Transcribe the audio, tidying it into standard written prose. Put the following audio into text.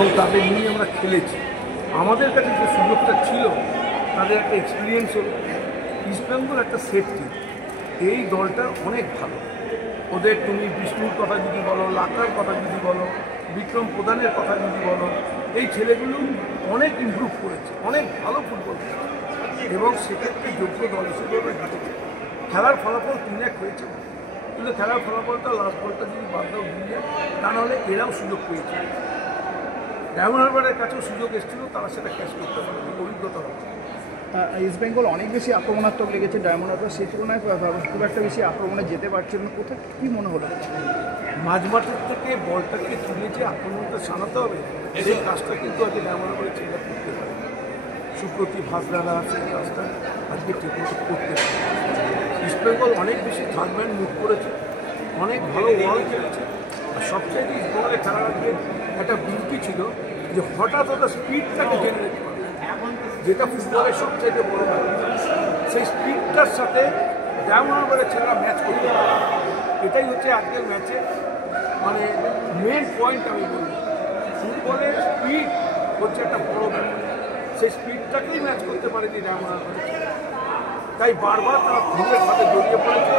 এবং তাদের নিয়ে আমরা খেলেছি। আমাদের কাছে যে সুযোগটা ছিল, তাদের একটা এক্সপিরিয়েন্স হলো। ইস্টবেঙ্গল একটা সেট টিম, এই দলটা অনেক ভালো। ওদের তুমি বিষ্ণুর কথা যদি বলো, লাকার কথা যদি বলো, বিক্রম প্রধানের কথা যদি বলো, এই ছেলেগুলো অনেক ইমপ্রুভ করেছে, অনেক ভালো ফুটবল খেলেছে এবং সেক্ষেত্রে যোগ্য দল হিসেবে জিতেছে। খেলার ফলাফল 3-1 হয়েছে, কিন্তু খেলার ফলাফলটা লাস্ট বলটা যদি বাদ দাও দিয়ে, তা নাহলে এরাও সুযোগ পেয়েছে। ডায়মন্ড হারবারের কাছেও সুযোগ এসেছিল, তারা সেটা ক্যাচ করতে পারে, অভিজ্ঞতা হচ্ছে। ইস্টবেঙ্গল অনেক বেশি আক্রমণাত্মক লেগেছে, ডায়মন্ড হারবার সেই তুলনায় খুব একটা বেশি আক্রমণে যেতে পারছিল না। কোথায় কী মনে হলো? মাঝমাঠের থেকে বলটাকে তুলে যে আক্রমণটা সানাতে হবে, সেই কাজটা কিন্তু আজকে ডায়মন্ড হারবারের ছেলেরা করতে পারে। সুপ্রতিভ হাসদারা সেই কাজটা আজকে ঠিকমতো করতে পারে। ইস্টবেঙ্গল অনেক বেশি থার্ড ম্যান মুভ করেছে, অনেক ভালো ওয়াল খেলেছে। আর সবচাইতে ইস্টবেঙ্গলের খেলার আজকে একটা বিউটি ছিল যে হঠাৎ ওদের স্পিডটাকে জেনারেট করে, যেটা ফুটবলের সবচাইতে বড় ব্যাপার। সেই স্পিডটার সাথে ডায়মন্ড হারবারের ছেলেরা ম্যাচ করতে পারে। এটাই হচ্ছে আজকের ম্যাচে মানে মেন পয়েন্ট। আমি বলব ফুটবলের স্পিড হচ্ছে একটা বড় ব্যাপার। সেই স্পিডটাকেই ম্যাচ করতে পারেনি ডায়মন্ড হারবারের ছেলেরা, তাই বারবার তারা ভুলের খাতে জড়িয়ে পড়েছে।